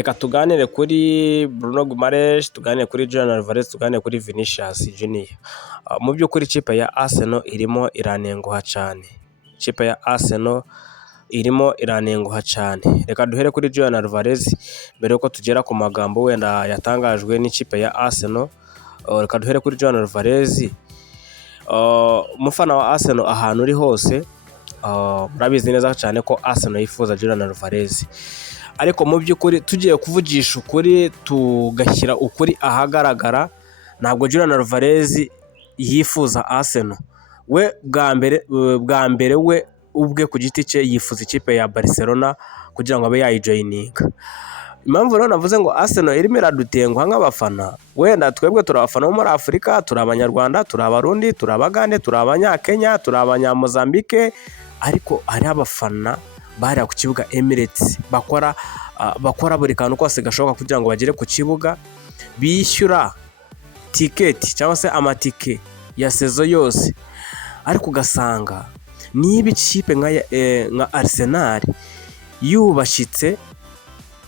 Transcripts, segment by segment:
reka tuganire kuri Bruno Guimaraes, tuganire kuri Julian Alvarez, tuganire kuri Vinicius Junior. Mu by'ukuri ikipe ya Arsenal irimo iranenguha cyane. Ikipe ya Arsenal irimo iranenguha cyane. Reka duhere kuri Julian Alvarez mbere yuko tugera ku magambo wenda yatangajwe n'ikipe ya Arsenal. Reka duhere kuri Julian Alvarez. Umufana wa Arsenal ahantu uri hose, murabizi neza cyane ko Arsenal yifuza Julian Alvarez. Ariko mu by'ukuri tugiye kuvugisha ukuri, tugashyira ukuri ahagaragara, ntabwo Julian Alvarez yifuza Arsenal. We bwa mbere we ubwe ku giti cye yifuza ikipe ya Barcelona kugira ngo abe yayijoyininga. Impamvu rero navuze ngo Arsenal irimo iradutenguha nk'abafana, wenda twebwe turi abafana bo muri Afurika, turi Abanyarwanda, turi Abarundi, turi Abagande, turi Abanyakenya, turi Abanyamozambike, ariko hari abafana bari ku kibuga Emirates bakora buri kantu kose gashoboka kugira ngo bagere ku kibuga, bishyura tiketi cyangwa se amatike ya sezo yose. Ariko ugasanga niba ikipe nka Arsenal yubashyitse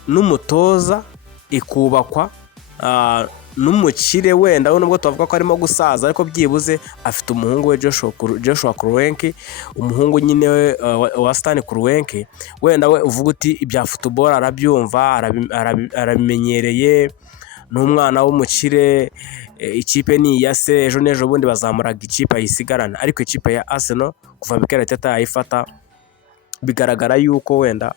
n'umutoza, ikubakwa n'umukire, wenda nubwo tuvuga ko arimo gusaza, ariko byibuze afite umuhungu we Joshua Kroenke, umuhungu nyine wa Stan Kroenke, wenda we uvuga uti ibya football arabyumva, arabimenyereye, n'umwana w'umukire, ikipe ni iya se, ejo n'ejo bundi bazamuraga ikipe ayisigarana. Ariko ikipe ya Arsenal kuva Mikel Arteta yayifata, bigaragara yuko wenda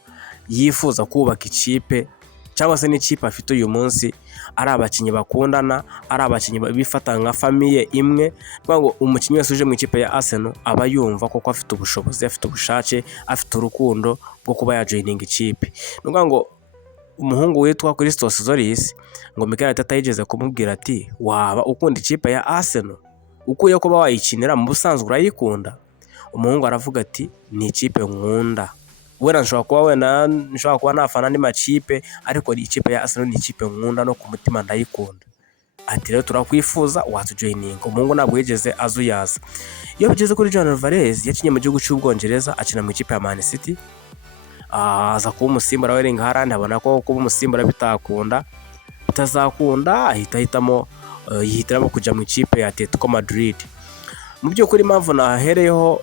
yifuza kubaka ikipe, cyangwa se n'ikipe afite uyu munsi ari abakinnyi bakundana, ari abakinnyi bifata nka famiye imwe. Kuvuga ngo umukinnyi wese uje mu ikipe ya Arsenal aba yumva koko afite ubushobozi, afite ubushake, afite urukundo rwo kuba yajoyininga ikipe. Ni ukuvuga ngo umuhungu witwa Christos Zoris, ngo Mikel Arteta yigeze kumubwira ati waba ukunda ikipe ya Arsenal, ukuye kuba wayikinira mu busanzwe urayikunda? Umuhungu aravuga ati ni ikipe nkunda, wenda nshobora kuba nafana andi makipe, ariko ni ikipe ya Arsenal, ni ikipe nkunda no ku mutima ndayikunda. Ati rero turakwifuza watujoyininga. Umuhungu ntabwo yigeze azuyaza. Iyo bigeze kuri Julian Alvarez, yakinye mu gihugu cy'Ubwongereza, akina mu ikipe ya Man City, aza kuba umusimbura wa Erling Haaland, abona ko kuba umusimbura bitazakunda, yihitiramo kujya mu ikipe ya Atletico Madrid. Mu by'ukuri impamvu nahereyeho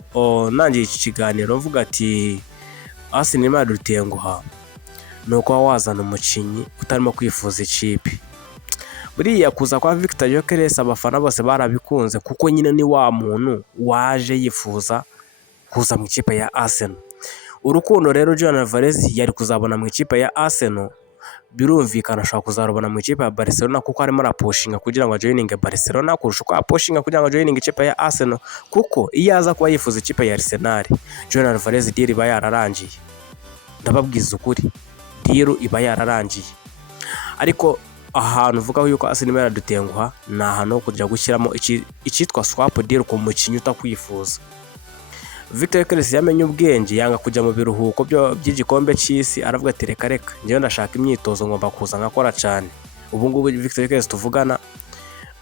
nangiye iki kiganiro mvuga ati Arsenal irimo iradutenguha, ni uko wazana umukinnyi utarimo kwifuza ikipe. Buriya kuza kwa Victor Gyökeres abafana bose barabikunze, kuko nyine ni wa muntu waje yifuza kuza mu ikipe ya Arsenal. Urukundo rero Julian Alvarez yari kuzabona mu ikipe ya Arsenal, birumvikana ashobora kuzarubona mu ikipe ya Barcelona, kuko arimo arapushinga kugira ngo ajoyininge Barcelona kurusha uko apushinga kugira ngo ajoyininge ikipe ya Arsenal. Kuko iyo aza kuba yifuza ikipe ya Arsenal, Julian Alvarez deal iba yararangiye. Ndababwiza ukuri, deal iba yararangiye. Ariko ahantu uvuga yuko Arsenal yaradutenguha, ni ahantu ho kujya gushyiramo icyitwa swap deal ku mukinnyi utakwifuza. Victor Gyökeres yamenye ubwenge, yanga kujya mu biruhuko by'igikombe cy'isi, aravuga ati reka njyewe ndashaka imyitozo, ngomba kuza nkakora cyane. Ubu ngubu Victor Gyökeres tuvugana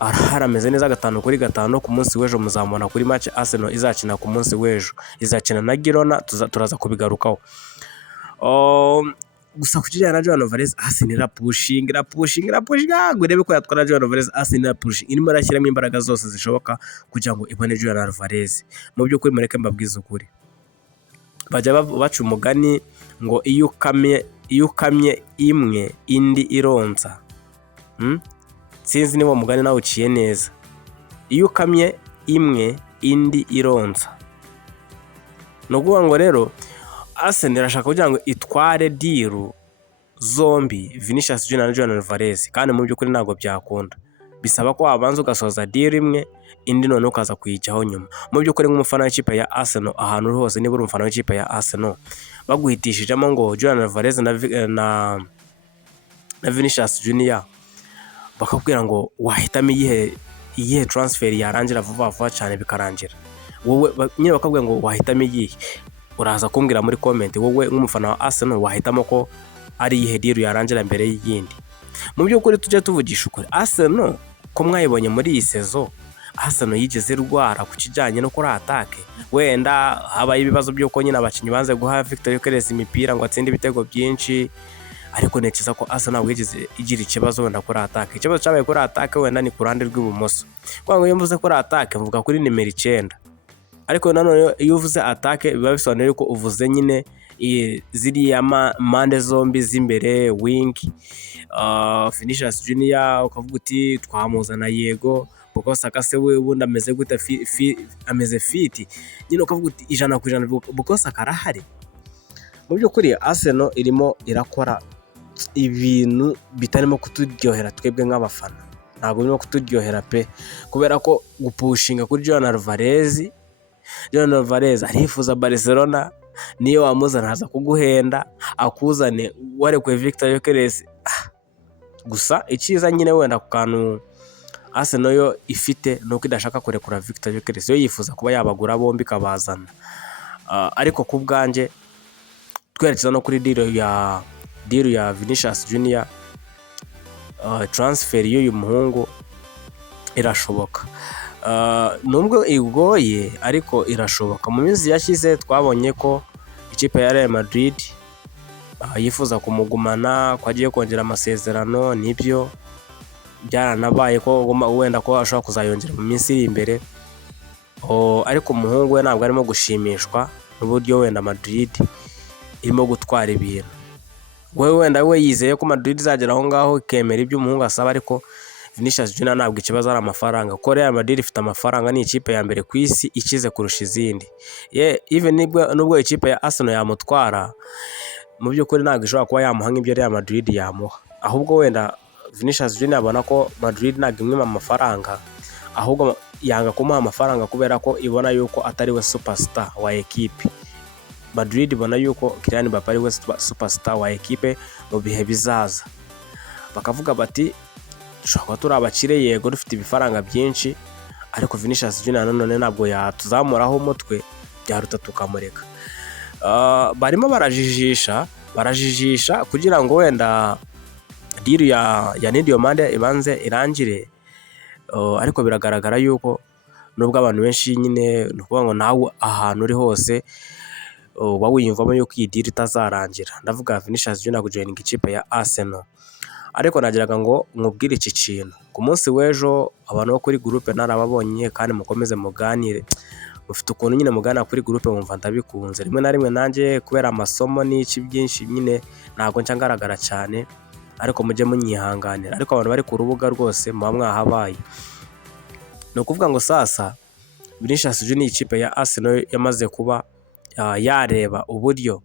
harameze neza 5-5. Ku munsi w'ejo muzamubona kuri match Arsenal izakina ku munsi w'ejo, izakina na Girona, turaza kubigarukaho. Gusa kujyana na Julian Alvarez, Arsenal irapushinga ngo irebe ko yatwara Julian Alvarez. Arsenal irapushinga, irimo irashyiramo imbaraga zose zishoboka kugira ngo ibone Julian Alvarez. Mu by'ukuri mureke mbabwiza ukuri, bajya baca umugani ngo iyo ukamye imwe indi ironsa. Sinzi niba umugani nawe uciye neza. Iyo ukamye imwe indi ironsa, ni ukuvuga ngo rero Arsenal irashaka kugira ngo itware deal zombi, Vinicius Junior na Julian Alvarez, kandi mu by'ukuri ntabwo byakunda. Bisaba ko wabanza ugasoza deal imwe, indi none ukaza kuyijyaho nyuma. Mu by'ukuri nk'umufana w'ikipe ya Arsenal, ahantu hose niba uri umufana w'ikipe ya Arsenal, baguhitishijemo ngo Julian Alvarez na Vinicius Junior, bakabwira ngo wahitamo iyihe transfer yarangira vuba cyane bikarangira, wowe nyine bakabwira ngo wahitamo iyihe, uraza kumbwira muri comment wowe nk'umufana wa Arsenal wahitamo ko ari iyihe deal yarangira mbere y'iyindi. Mu by'ukuri tujye tuvugisha ukuri, Arsenal ko mwayibonye muri iyi sezo, Arsenal yigeze rwara ku kijyanye no kuri atake. Wenda habaye ibibazo by'uko nyine abakinnyi banze guha Victor Gyökeres imipira ngo atsinde ibitego byinshi, ariko ntekereza ko Arsenal ntabwo yigeze igira ikibazo wenda kuri atake. Ikibazo cyabaye kuri atake wenda ni ku ruhande rw'ibumoso, kuko ngo iyo mvuze kuri atake mvuga kuri nimero 9, ariko nanone iyo uvuze atake biba bisobanuye yuko uvuze nyine ziriya mande zombi z'imbere, wing, Vinicius Junior ukavuga uti twamuzana yego, Bukayo Saka se we ubundi ameze gute, ameze fit nyine, ukavuga uti 100% Bukayo Saka arahari. Mu by'ukuri Arsenal irimo irakora ibintu bitarimo kuturyohera twebwe nk'abafana, ntabwo birimo kuturyohera pe, kubera ko gupushinga kuri Julian Alvarez arifuza Barcelona, niyo wamuzana haza kuguhenda akuzane warekuye Victor Gyökeres. Gusa icyiza nyine wenda ku kantu Arsenal yo ifite nuko idashaka kurekura Victor Gyökeres, yo yifuza kuba yabagura bombi kabazana. Ariko ku bwanjye twerekeza no kuri deal ya Vinicius Junior, transfer y'uyu muhungu irashoboka, nubwo igoye ariko irashoboka. Mu minsi yashize twabonye ko ikipe ya Real Madrid yifuza kumugumana, ko agiye kongera amasezerano, nibyo byaranabaye ko wenda ko ashobora kuzayongera mu minsi iri imbere, ariko umuhungu we ntabwo arimo gushimishwa n'uburyo wenda Madrid irimo gutwara ibintu. Wenda we yizeye ko Madrid izagera aho ngaho ikemera ibyo umuhungu asaba, ariko Vinicius Junior ntabwo ikibazo ari amafaranga, kuko Real Madrid ifite amafaranga, ni ikipe ya mbere ku isi ikize kurusha izindi. Even nubwo ikipe ya Arsenal yamutwara, mu by'ukuri ntabwo ishobora kuba yamuha nk'ibyo Real Madrid yamuha, ahubwo wenda Vinicius Junior abona ko Madrid ntabwo imwima amafaranga, ahubwo yanga kumuha amafaranga kubera ko ibona yuko atari we superstar wa ekipe. Madrid ibona yuko Kylian Mbappé ari we superstar wa ekipe mu bihe bizaza, bakavuga bati dushobora turi abakire yego dufite ibifaranga byinshi, ariko Vinicius Junior none ntabwo yatuzamuraho umutwe, byaruta tukamureka. Barimo barajijisha kugira ngo wenda deal ya Nidio Mande ibanze irangire, ariko biragaragara yuko nubwo abantu benshi nyine ni ukuvuga ngo nawe ahantu uri hose uba wiyumvamo yuko iyi deal itazarangira. Ndavuga Vinicius Junior kujoininga ikipe ya Arsenal, ariko nagiraga ngo nkubwire iki kintu. Ku munsi w'ejo abantu bo kuri groupe narababonye, kandi mukomeze muganire, mufite ukuntu nyine mugana kuri groupe mumva ndabikunze. Rimwe na rimwe nanjye kubera amasomo n'iki byinshi nyine ntabwo nca ngaragara cyane, ariko mujye munyihanganira. Ariko abantu bari ku rubuga rwose muba mwahabaye. Ni ukuvuga ngo sasa Vinicius Junior ikipe ya Arsenal yamaze kuba yareba uburyo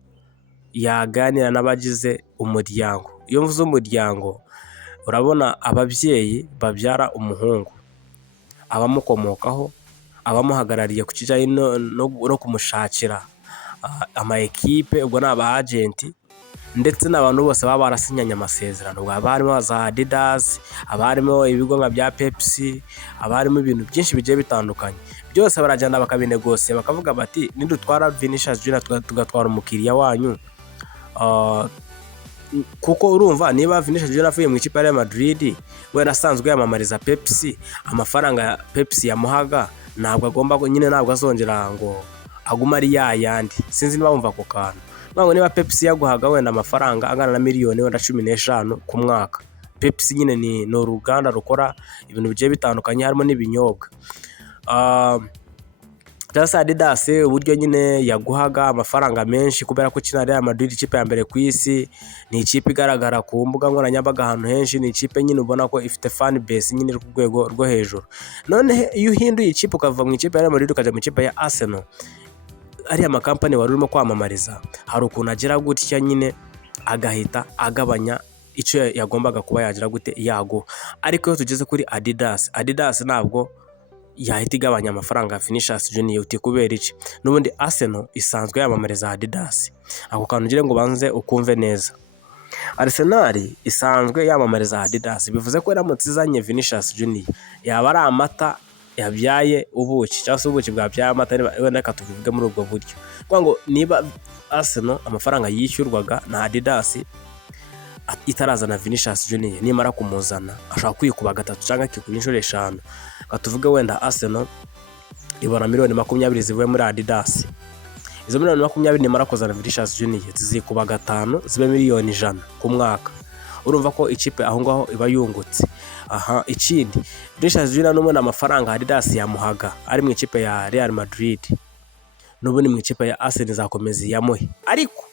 yaganira n'abagize umuryango. Iyo mvuze umuryango, urabona ababyeyi babyara umuhungu, abamukomokaho, abamuhagarariye ku kijyanye no kumushakira ama ekipe, ubwo ni aba agenti, ndetse n'abantu bose baba barasinyanye amasezerano. Haba harimo za Adidas, haba harimo ibigo nka bya Pepsi, haba harimo ibintu byinshi bigiye bitandukanye. Byose baragenda bakabinegosiye, bakavuga bati nidutwara Vinicius Junior tugatwara umukiriya wanyu, kuko urumva niba Vinicius Junior avuye mu ikipe ya Real Madrid, we nasanzwe yamamariza Pepsi, amafaranga Pepsi yamuhaga ntabwo agomba nyine, ntabwo azongera ngo aguma ari yayandi. Sinzi niba wumva ku kantu, ntabwo niba Pepsi yaguhaga wenda amafaranga angana na miliyoni wenda 15 ku mwaka. Pepsi nyine ni uruganda rukora ibintu bigiye bitandukanye, harimo n'ibinyobwa. Just Adidas uburyo nyine yaguhaga amafaranga menshi kubera ko kina Real Madrid ikipe ya mbere ku isi, ni ikipe igaragara ku mbuga nkoranyambaga ahantu henshi, ni ikipe nyine ubona ko ifite fan base nyine ku rwego rwo hejuru. None iyo uhinduye ikipe ukava mu ikipe ya Real Madrid ukajya mu ikipe ya Arsenal, ariya makampani wari urimo kwamamariza hari ukuntu agira gutya nyine agahita agabanya icyo yagombaga kuba yagira gute yago. Ariko iyo tugeze kuri Adidas ntabwo yahita igabanya amafaranga ya Vinicius Junior. Uti kubera iki? N'ubundi Arsenal isanzwe yamamariza Adidas. Ako kantu ngire ngo banze ukumve neza. Arsenal isanzwe yamamariza Adidas, bivuze ko iramutse izanye Vinicius Junior yaba ari amata yabyaye ubuki, cyangwa se ubuki bwabyaye amata, wenda katuvuge muri ubwo buryo. Kuko ngo niba Arsenal amafaranga yishyurwaga na Adidas itarazana Vinicius Junior, nimara kumuzana ashaka kwikuba 3 cyangwa kikuba inshuro 5, katuvuge wenda Arsenal ibona miliyoni 20 zivuye muri Adidas, izo miliyoni 20 nimara kuzana Vinicius Junior zizikuba 5 zibe miliyoni 100 ku mwaka. Urumva ko ikipe aho ngaho iba yungutse. Ikindi Vinicius Junior n'ubundi amafaranga Adidas yamuhaga ari mu ikipe ya Real Madrid n'ubundi mu ikipe ya Arsenal izakomeza yamuhe, ariko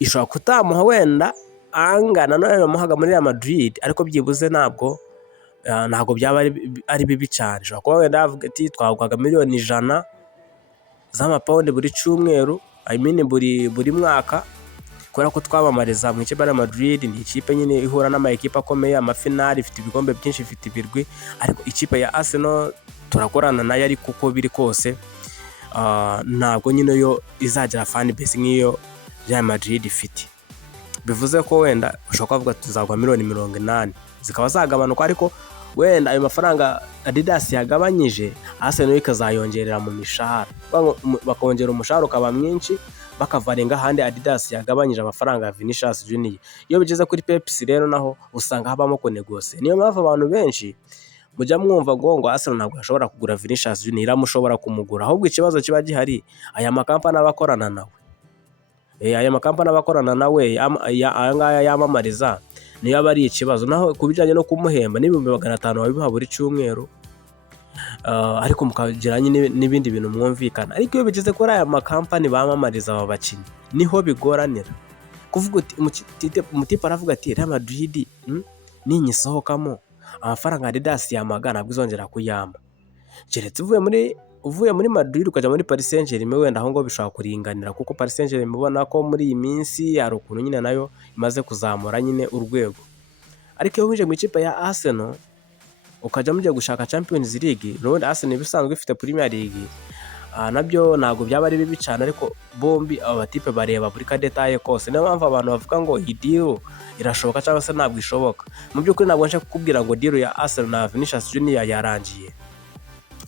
ishobora kutamuha wenda angana no yamuhaga muri Real Madrid, ariko byibuze ntabwo byaba ari bibi cyane. Ishobora kuba wenda avuga ati twagwaga miliyoni 100 z'amapawundi buri cyumweru, buri mwaka, kubera ko twabamariza mu ikipe ya Madrid. Ni ikipe nyine ihura n'amakipe akomeye, amafinali, ifite ibikombe byinshi, ifite ibirwi, ariko ikipe ya Arsenal turakorana nayo, ariko uko biri kose ntabwo nyine yo izagira fan base nk'iyo Real Madrid ifite. Bivuze ko wenda ushobora kuvuga tuzagwa miliyoni 80 zikaba zagabanuka, ariko wenda ayo mafaranga Adidas yagabanyije Arsenal ikazayongerera mu mishahara, bakongera umushahara ukaba mwinshi, bakavarenga handi Adidas yagabanyije amafaranga ya Vinicius Junior. Iyo bigeze kuri Pepsi rero naho usanga habamo ko negose. Niyo mpamvu abantu benshi mujya mwumva ngo Arsenal ntabwo ashobora kugura Vinicius Junior, iramushobora kumugura, ahubwo ikibazo kiba gihari aya makampani abakorana nawe. Aya makampani abakorana nawe aya ngaya yamamariza niyo aba ari ikibazo. Naho kubijyanye no kumuhemba n'ibihumbi 500 wabimuha buri cyumweru, ariko mukagira n'ibindi bintu mwumvikana. Ariko iyo bigeze kuri aya makampani bamamariza aba bakinnyi niho bigoranira. Kuvuga uti umutipe aravuga ati Real Madrid ninyisohokamo amafaranga Adidas yamagana ntabwo izongera kuyamba. Keretse uvuye muri Madrid ukajya muri Paris Saint-Germain, wenda aho ngo bishobora kuringanira, kuko Paris Saint-Germain mubona ko muri iyi minsi hari ukuntu nyine nayo imaze kuzamura nyine urwego. Ariko iyo winjiye mu ikipe ya Arsenal ukajya mujya gushaka Champions League, n'ubundi Arsenal ibisanzwe ifite Premier League, nabyo ntabwo byaba ari bibi cyane, ariko bombi aba batipe bareba buri kadetaye kose. Niyo mpamvu abantu bavuga ngo iyi deal irashoboka cyangwa se ntabwo ishoboka. Mu by'ukuri ntabwo nshaka kukubwira ngo deal ya Arsenal na Vinicius Junior yarangiye,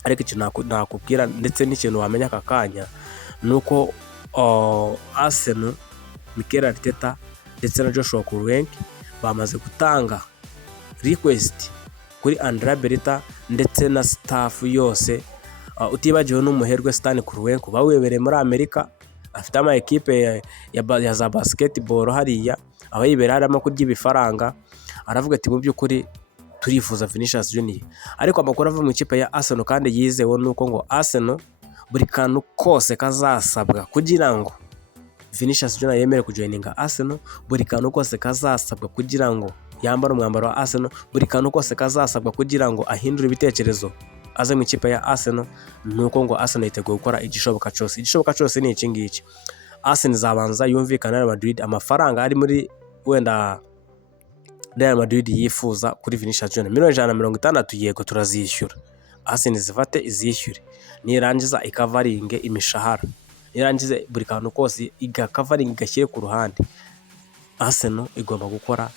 ariko ikintu nakubwira ndetse n'ikintu wamenya aka kanya nuko Arsenal, Mikel Arteta ndetse na Joshua Kroenke bamaze gutanga request kuri Andrea Berta ndetse na staff yose, utibagiwe n'umuherwe Stan Kroenke bawibereye muri Amerika, afite ama equipe ya za basketball hariya, aba yibera harimo kurya ibifaranga. Aravuga ati mu by'ukuri turifuza Vinicius Junior, ariko amakuru ava mu ikipe ya Arsenal kandi yizewe nuko ngo Arsenal buri kantu kose kazasabwa kugira ngo Vinicius Junior yemere kujoininga Arsenal, buri kantu kose kazasabwa kugira ngo yambare umwambaro wa Arsenal, buri kantu kose kazasabwa kugira ngo ahindure ibitekerezo aze mu ikipe ya Arsenal, nuko ngo Arsenal yiteguye gukora igishoboka cyose. Igishoboka cyose ni iki ngiki: Arsenal zabanza yumvikana na Madrid amafaranga ari muri wenda Real Madrid yifuza kuri Vinicius Junior miliyoni 160, yego turazishyura. Arsenal zifate izishyure, nirangiza ikavaringe imishahara, nirangize buri kantu kose igakavaringa igashyire ku ruhande. Arsenal igomba gukora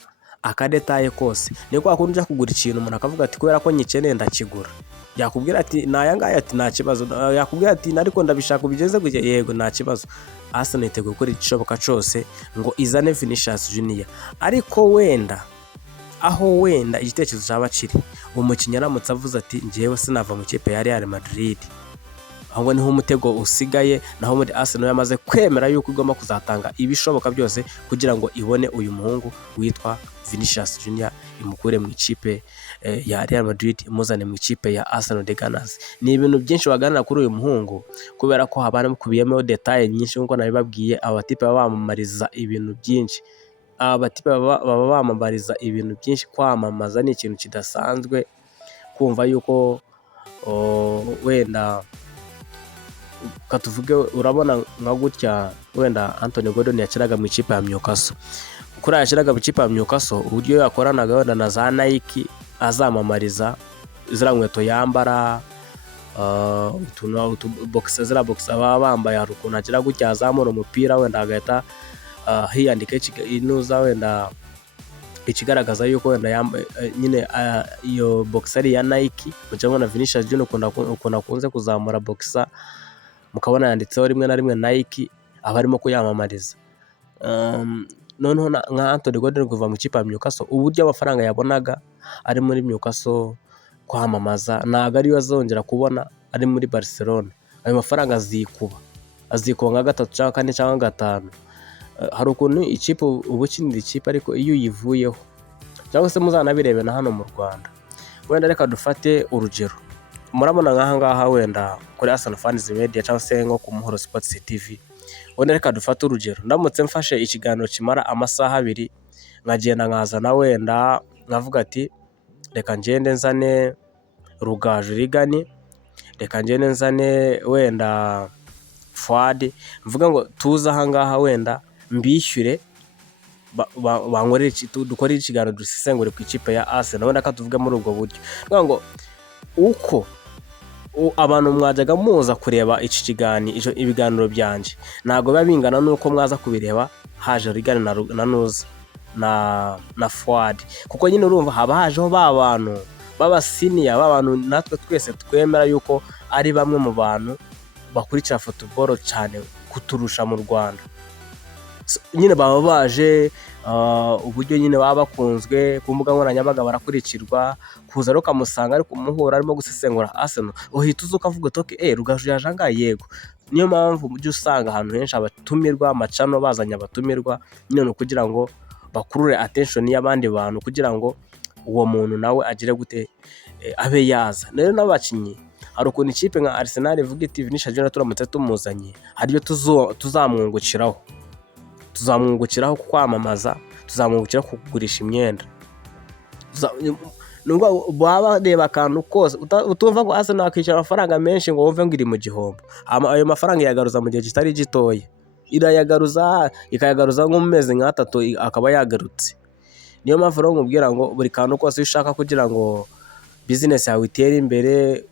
akadetaye kose. Ni kwa kundi ujya kugura ikintu umuntu akavuga ati kubera ko nyikeneye ndakigura, yakubwira ati naya ngaya, ati nta kibazo, yakubwira ati nariko ndabishaka ubigeze gutya, yego nta kibazo. Arsenal iteguye gukora igishoboka cyose ngo izane Vinicius Junior, ariko wenda igitekerezo cyaba kiri umukinnyi aramutse avuze ati njyewe sinava mu ikipe ya Real Madrid, ahubwo niho umutego usigaye. Naho muri Arsenal yamaze kwemera yuko igomba kuzatanga ibishoboka byose kugira ngo ibone uyu muhungu witwa Vinicius Junior, imukure mu ikipe ya Real Madrid imuzane mu ikipe ya Arsenal de Gunners. Ni ibintu byinshi waganira kuri uyu muhungu, kubera ko habana kubiyemo detail nyinshi, nkuko nabibabwiye. Abatipe bamamariza ibintu byinshi, abatipe baba bamamariza ibintu byinshi. Kwamamaza ni ikintu kidasanzwe, kumva yuko wenda katuvuge urabona nka gutya, wenda Anthony Gordon yakiraga mu ikipe ya Newcastle, kuri yakiraga mu ikipe ya Newcastle, uburyo yakoranaga wenda na za Nike azamamariza zira nkweto yambara, boxer zira boxer baba bambaye, hari ukuntu agira gutya azamura umupira wenda agahita hiyandika inuza wenda ikigaragaza yuko wenda yambaye nyine iyo boxer ya Nike. Mujya na Vinicius Junior ukuntu akunze kuzamura boxer, mukabona yanditseho rimwe na rimwe Nike, aba arimo kuyamamariza. Noneho nka Anthony Gordon kuva mu ikipe ya Newcastle, uburyo amafaranga yabonaga ari muri Newcastle kwamamaza ntabwo ariyo azongera kubona ari muri Barcelona. Ayo mafaranga azikuba azikuba nka gatatu cyangwa kane cyangwa gatanu. Hari ukuntu ikipe uba ukinira ikipe ariko iyo uyivuyeho cyangwa se muzanabirebe na hano mu Rwanda, wenda reka dufate urugero, murabona nk'aha ngaha wenda kuri Arsenal Fans Media cyangwa se nko ku Muhoro Sports TV, wenda reka dufate urugero, ndamutse mfashe ikiganiro kimara amasaha 2 nkagenda nkazana wenda nkavuga ati reka ngende nzane Rugaju Rigani, reka ngende nzane wenda Fuad, mvuga ngo tuza aha ngaha wenda mbishyure bankorere dukore ikiganiro dusesengure ku ikipe ya Arsenal, wenda ka tuvuga muri ubwo buryo. Vuga ngo uko abantu mwajyaga muza kureba iki kiganiro, ibiganiro byanje ntago biba bingana nuko mwaza kubireba haje Rigani na Nuza na Fuad, kuko nyine urumva haba hajeho ba bantu baba senior, ba bantu natwe twese twemera yuko ari bamwe mu bantu bakurikira football cyane kuturusha mu Rwanda. Nyine baba baje uburyo nyine baba bakunzwe ku mbuga nkoranyambaga, barakurikirwa, kuza rero ukamusanga ari kumuhura arimo gusesengura Arsenal, uhita uza ukavuga uti Rugaju yaje angahe. Yego, niyo mpamvu ujya usanga ahantu henshi abatumirwa amacano bazanye abatumirwa nyine kugira ngo bakurure attention y'abandi bantu, kugira ngo uwo muntu nawe agire gute abe yaza. Rero n'abakinnyi hari ukuntu ikipe nka Arsenal ivuga iti Vinicius Junior turamutse tumuzanye hariyo tuzamwungukiraho kwamamaza, tuzamwungukira kugurisha imyenda. Nubwo baba bareba akantu kose utumva ngo Arsenal akishyura amafaranga menshi ngo wumve ngo iri mu gihombo, ayo mafaranga yagaruza mu gihe kitari gitoya, ikayagaruza nko mu mezi nka 3 akaba yagarutse. Niyo mpamvu rero nkubwira ngo buri kantu kose ushaka kugira ngo business yawe itere imbere,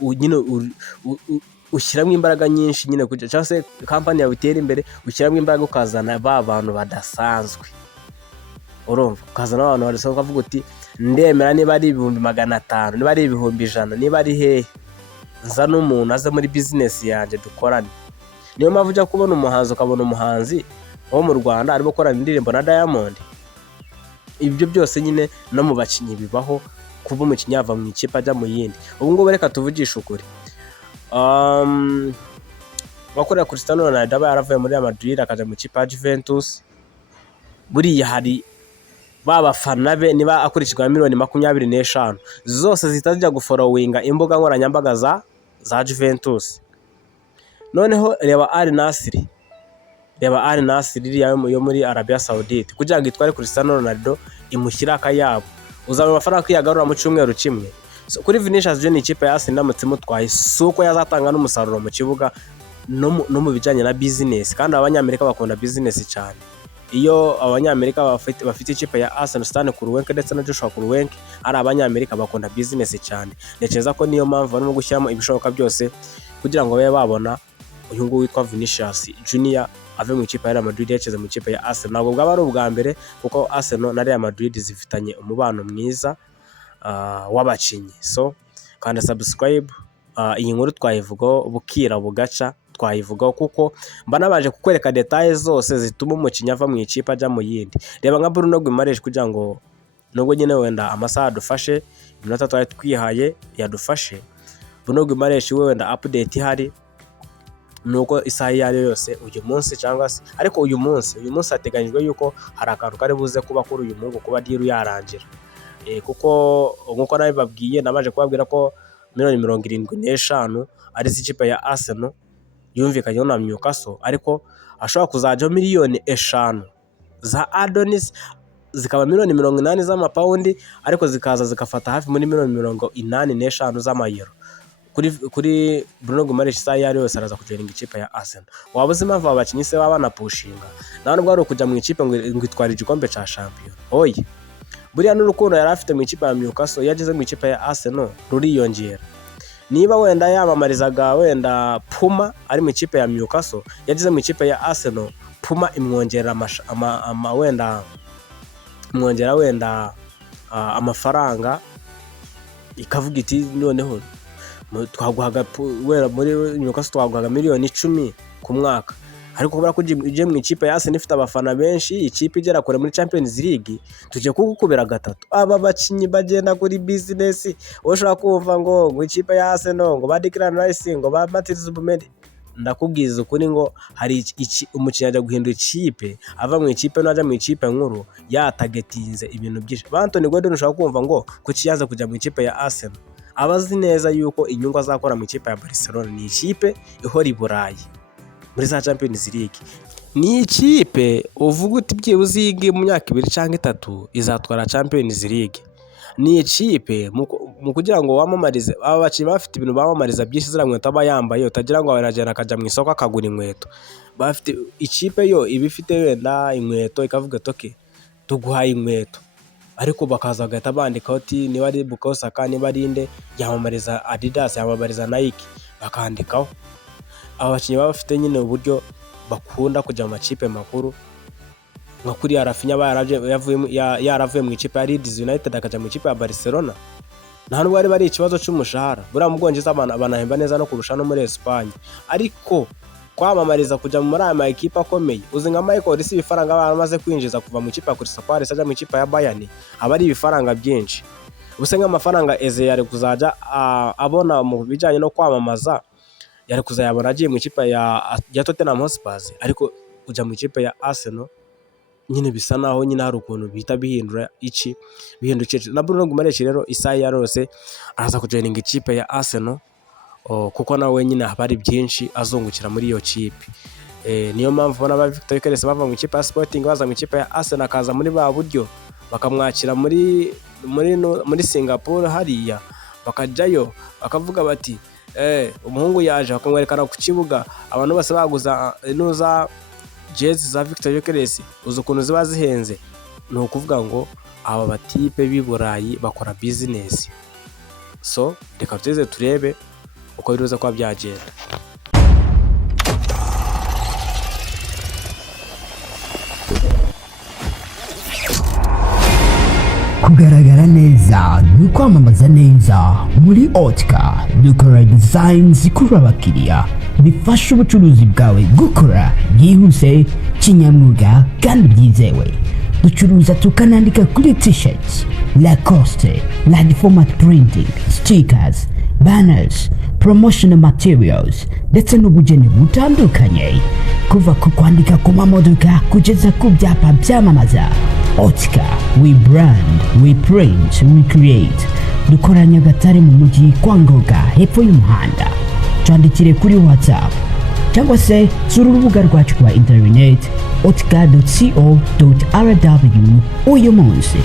nyine ushyiramo imbaraga nyinshi nyine cyangwa se company yawe itere imbere, ushyiramo imbaraga ukazana ba bantu badasanzwe. Urumva, ukazana abantu badasanzwe ukavuga uti ndemera niba ari 500, niba ari 100, niba ari hehe, nza n'umuntu aze muri business yanjye dukorane. Niyo mpamvu ujya kubona umuhanzi ukabona umuhanzi wo mu Rwanda arimo gukorana indirimbo na Diamond. Ibyo byose nyine no mu bakinnyi bibaho, kuba umukinnyi yava mu ikipe ajya mu yindi. Ubu ngubu reka tuvugishe ukuri, bakorera Cristiano Ronaldo aba yaravuye muri Real Madrid akaja mu ikipe ya Juventus, buriya hari babafana be niba akurikirwa miliyoni 25 zose zitajya gufollowinga imbuga nkoranyambaga za Juventus. Noneho reba Al Nassr yo muri Arabia Saudite, kugira ngo itware Cristiano Ronaldo imushyira akayabo, uzaba amafaranga kwiyagarura mu cyumweru kimwe. Kuri Vinicius Junior ikipe ya Arsenal ndamutse mutwaye suko yazatanga n'umusaruro mu kibuga no mu bijyanye na business, kandi abanyamerika bakunda business cyane. Iyo abanyamerika bafite ikipe ya Arsenal, Stan Kroenke ndetse na Joshua Kroenke ari abanyamerika bakunda business cyane. Ntekereza ko niyo mpamvu barimo gushyiramo ibishoboka byose kugira ngo babe babona uyu nguyu witwa Vinicius Junior ave mu ikipe ya Real Madrid yaceze mu ikipe ya Arsenal. Ntabwo bwaba ari ubwa mbere, kuko Arsenal na Real Madrid zifitanye umubano mwiza w'abakinnyi. So kandi subscribe, iyi nkuru twayivugaho bukira bugaca, twayivugaho kuko mba nabaje kukwereka details zose zituma umukinnyi ava mu ikipe ajya mu yindi. Reba nka Bruno Guimaraes, kugira ngo nubwo nyine wenda amasaha adufashe, iminota twari twihaye yadufashe, Bruno Guimaraes we wenda update ihari nuko isaha iyo ari yose uyu munsi, cyangwa se ariko uyu munsi hateganyijwe yuko hari akantu kari buze kuba kuri uyu mungu kuba deal yarangira, kuko nkuko nabibabwiye namaje kubabwira ko miliyoni 75 ari ikipe ya Arsenal yumvikanyeho na Newcastle, ariko ashobora kuzajyaho miliyoni 5 za Adonis, zikaba miliyoni 80 z'amapawundi, ariko zikaza zigafata hafi muri miliyoni 85 z'amayero. Kuri Bruno Guimaraes isaha yari yose araza kujoininga ikipe ya Arsenal. Waba uzi impamvu abakinnyi se baba banapushinga? Nta nubwo ari ukujya mu ikipe ngo itware igikombe cya champion. Oya, buriya n'urukundo yari afite mu ikipe ya Newcastle yageze mu ikipe ya Arsenal ruriyongera. Niba wenda yamamarizaga wenda Puma ari mu ikipe ya Newcastle, yageze mu ikipe ya Arsenal, Puma imwongera wenda amafaranga, ikavuga iti noneho twaguhaga wera muri Newcastle twaguhaga miliyoni 10 ku mwaka, ariko kubera ko uje mu ikipe ya Arsenal ifite abafana benshi, ikipe igera kure muri Champions League, tujye kugukubira gatatu. Aba bakinnyi bagenda kuri business, ushaka kumva ngo ikipe ya Arsenal ngo ba Declan Rice ngo ba Matheus Zubimendi, ndakubwiza ukuri ngo hari umukinnyi ajya guhindura ikipe ava mu ikipe najya mu ikipe nkuru yatagetinze ibintu byinshi. Anthony Gordon ushaka kumva ngo kuki yaza kujya mu ikipe ya Arsenal, abazi neza yuko inyungu azakora mu ikipe ya Barcelona ni ikipe ihora i Burayi muri za Champions League, ni ikipe uvuga uti byibuze iyi mu myaka 2 cyangwa 3 izatwara Champions League. Ni ikipe mu kugira ngo wamamarize aba bakinnyi bafite ibintu bamamariza byinshi, zira nkweto aba yambaye utagira ngo aragenda akajya mu isoko akagura inkweto. Bafite ikipe yo ibifite wenda inkweto ikavuga toke tuguhaye inkweto, ariko bakaza bagahita bandikaho ati niba ari Bukayo Saka, niba ari inde yamamariza Adidas, yamamariza Nike bakandikaho. Aba bakinnyi baba bafite nyine uburyo bakunda kujya mu makipe makuru, nka kuri Rafinha yaravuye mu ikipe ya Leeds United akajya mu ikipe ya Barcelona. Nta nubwo bari ikibazo cy'umushahara, buriya mu Bwongereza banahemba neza no kurusha no muri Espagne, ariko kwamamariza kujya muri aya makipe akomeye, uzi nka Michael Olise ibifaranga baramaze kwinjiza kuva mu ikipe ya Crystal Palace ajya mu ikipe ya Bayern, aba ari ibifaranga byinshi. Ubuse nk'amafaranga Eze yari kuzajya abona mu bijyanye no kwamamaza, yari kuzayabona agiye mu ikipe ya Tottenham Hotspur, ariko kujya mu ikipe ya Arsenal nyine bisa naho nyine hari ukuntu bihita bihindukira. Na Bruno Guimaraes rero isaha yarose araza kujoininga ikipe ya Arsenal, kuko nawe nyine habari byinshi azungukira muri iyo kipe. Niyo mpamvu ubona ba Victor Gyokeres bava mu ikipe ya Sporting baza mu ikipe ya Arsenal, akaza muri ba buryo bakamwakira muri Singapore hariya, bakajyayo bakavuga bati umuhungu yaje, bakamwerekana ku kibuga, abantu bose baguza nuza jezi za Victor Gyokeres uzi ukuntu ziba zihenze. Ni ukuvuga ngo aba batipe b'i Burayi bakora business. So reka tuze turebe uko biruza kwa byagenda. Kugaragara neza no kwamamaza neza muri Otka dukora design zikurura abakiriya, bifasha ubucuruzi bwawe gukora byihuse, kinyamwuga kandi byizewe. Ducuruza tukanandika kuri t-shirts, Lacoste, large format printing, stickers, banners, promotional materials ndetse n'ubugeni butandukanye, kuva ku kwandika ku mamodoka kugeza ku byapa byamamaza. Otka, we brand, we print, we create. Dukora Nyagatare mu mujyi kwa Ngoga hepfo y'umuhanda. Twandikire kuri WhatsApp cyangwa se sura urubuga rwacu rwa internet otka.co.rw uyu munsi.